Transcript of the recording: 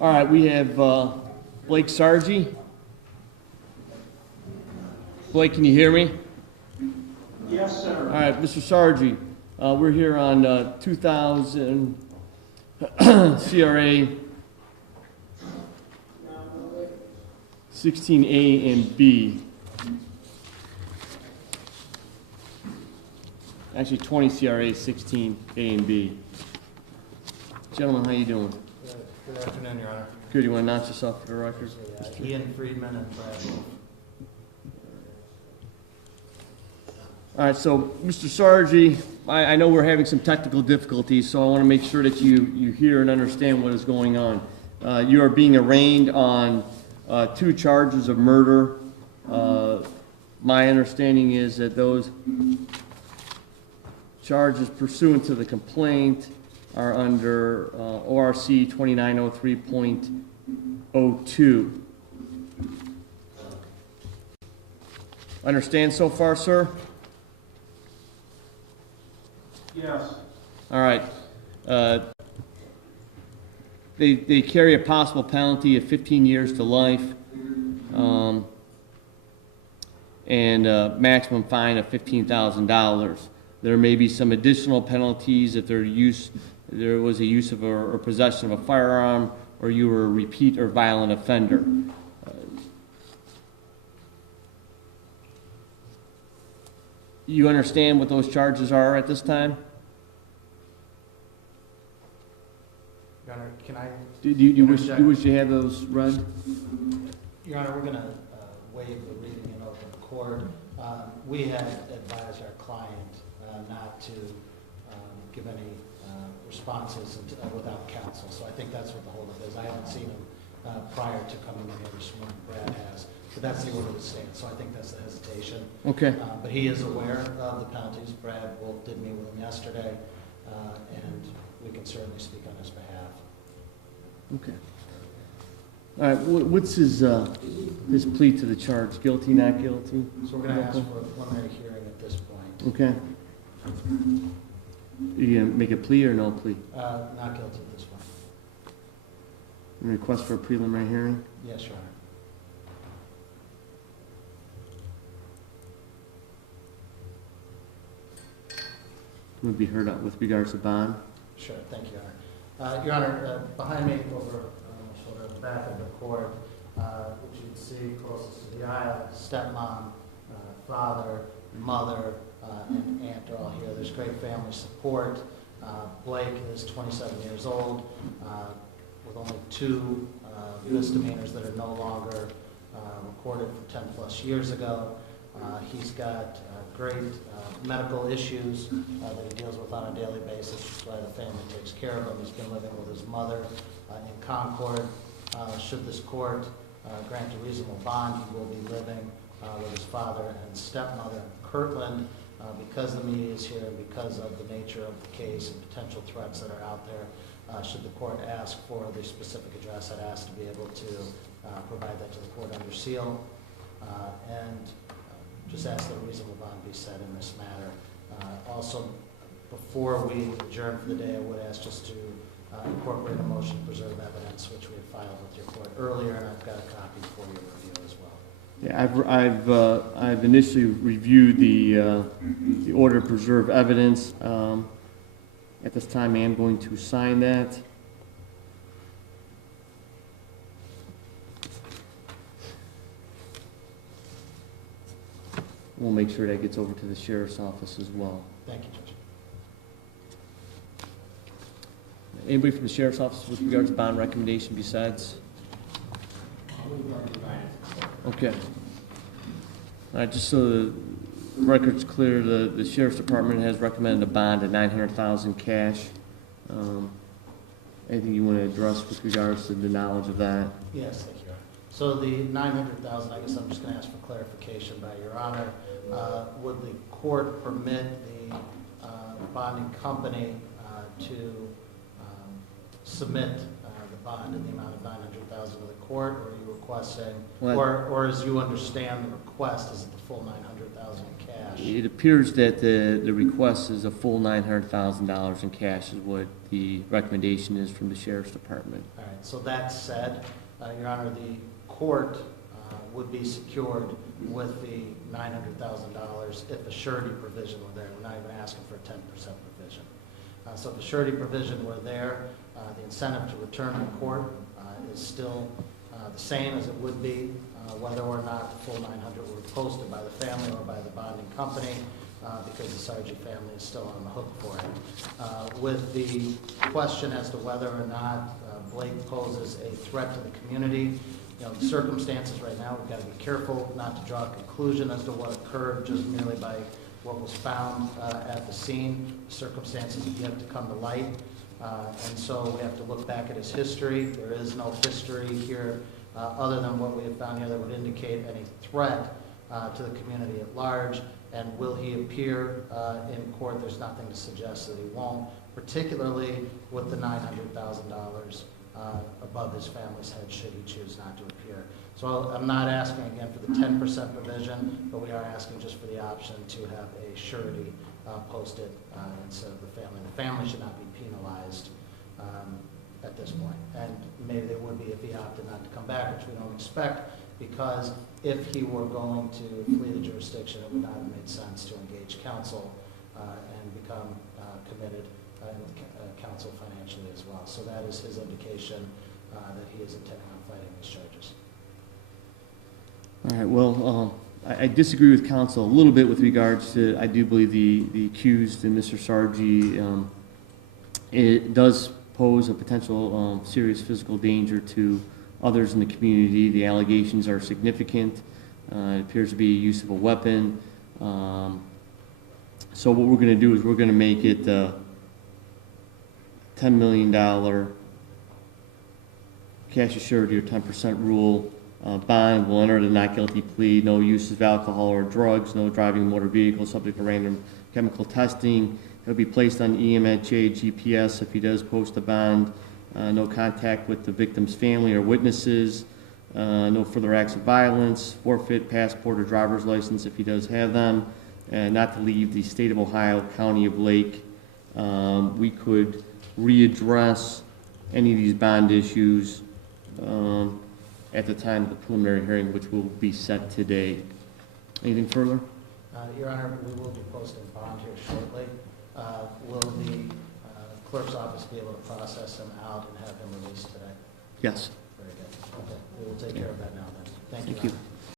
All right, we have Blake Sargi. Blake, can you hear me? Yes, sir. All right, Mr. Sargi, we're here on 2000 CRA 16A and B. Actually, 20 CRA 16A and B. Gentlemen, how you doing? Good afternoon, Your Honor. Good. You want to announce yourself for the record? Ian Friedman and Brad Wolf. All right, so Mr. Sargi, I know we're having some technical difficulties, so I want to make sure that you hear and understand what is going on. You are being arraigned on 2 charges of murder. My understanding is that those charges pursuant to the complaint are under ORC 2903.02. Understand so far, sir? Yes. All right. They carry a possible penalty of 15 years to life and a maximum fine of $15,000. There may be some additional penalties if there was a use of or possession of a firearm, or you were a repeat or violent offender. You understand what those charges are at this time? Your Honor, can I? Do you wish to have those read? Your Honor, we're going to waive the reading in open court. We had advised our client not to give any responses without counsel, so I think that's what the holdup is. I haven't seen him prior to coming in here this morning. Brad has, but that's the order that stands, so I think that's the hesitation. Okay. But he is aware of the penalties. Brad Wolf did meet with him yesterday, and we can certainly speak on his behalf. Okay. All right. What's his plea to the charge? Guilty, not guilty? So we're going to ask for a preliminary hearing at this point. Okay. You gonna make a plea or no plea? Not guilty at this point. Request for a preliminary hearing? Yes, Your Honor. Would be heard up with regards to bond? Sure, thank you, Your Honor. Your Honor, behind me over sort of the back of the court, which you'd see closest to the aisle, stepmom, father, mother, and aunt are all here. There's great family support. Blake is 27 years old with only 2 misdemeanors that are no longer recorded from 10 plus years ago. He's got great medical issues that he deals with on a daily basis, which is why the family takes care of him. He's been living with his mother in Concord. Should this court grant a reasonable bond, he will be living with his father and stepmother in Kirtland. Because the media is here and because of the nature of the case and potential threats that are out there, should the court ask for the specific address, I'd ask to be able to provide that to the court under seal. And just ask that a reasonable bond be set in this matter. Also, before we adjourn for the day, I would ask just to incorporate a motion to preserve evidence, which we had filed with your court earlier, and I've got a copy for your review as well. Yeah, I've initially reviewed the order to preserve evidence. At this time, I am going to sign that. We'll make sure that gets over to the sheriff's office as well. Thank you, Judge. Anybody from the sheriff's office with regards to bond recommendation besides? Okay. All right, just so the record's clear, the sheriff's department has recommended a bond at $900,000 cash. Anything you want to address with regards to the knowledge of that? Yes, thank you, Your Honor. So the $900,000, I guess I'm just going to ask for clarification by Your Honor. Would the court permit the bonding company to submit the bond in the amount of $900,000 to the court, or are you requesting, or as you understand the request, is it the full $900,000 in cash? cash. It appears that the request is a full $900,000 in cash is what the recommendation is from the Sheriff's Department. All right, so that said, Your Honor, the court would be secured with the $900,000 if a surety provision were there. We're not even asking for a 10% provision. So if a surety provision were there, the incentive to return to court is still the same as it would be whether or not the full 900 were posted by the family or by the bonding company, because the Sargi family is still on the hook for it. With the question as to whether or not Blake poses a threat to the community, you know, the circumstances right now, we've got to be careful not to draw a conclusion as to what occurred just merely by what was found at the scene. Circumstances have yet to come to light, and so we have to look back at his history. There is no history here other than what we have found here that would indicate any threat to the community at large. And will he appear in court? There's nothing to suggest that he won't, particularly with the $900,000 above his family's head should he choose not to appear. So I'm not asking again for the 10% provision, but we are asking just for the option to have a surety posted instead of the family. The family should not be penalized at this point, and maybe they would be if he opted not to come back, which we don't expect, because if he were going to flee the jurisdiction, it would not have made sense to engage counsel and become committed with counsel financially as well. So that is his indication that he is intent on fighting these charges. All right, well, I disagree with counsel a little bit with regards to, I do believe the accused and Mr. Sargi, it does pose a potential serious physical danger to others in the community. The allegations are significant. It appears to be use of a weapon. So what we're going to do is we're going to make it $10 million cash assurity or 10% rule. Bond will enter the not guilty plea. No use of alcohol or drugs. No driving a motor vehicle subject to random chemical testing. He'll be placed on EMHA GPS if he does post a bond. No contact with the victim's family or witnesses. No further acts of violence. Forfeit passport or driver's license if he does have them. And not to leave the state of Ohio, county of Lake. We could readdress any of these bond issues at the time of the preliminary hearing, which will be set today. Anything further? Your Honor, we will be posting bond here shortly. Will the clerk's office be able to process him out and have him released today? Yes. Very good. Okay, we will take care of that now then. Thank you. Thank you.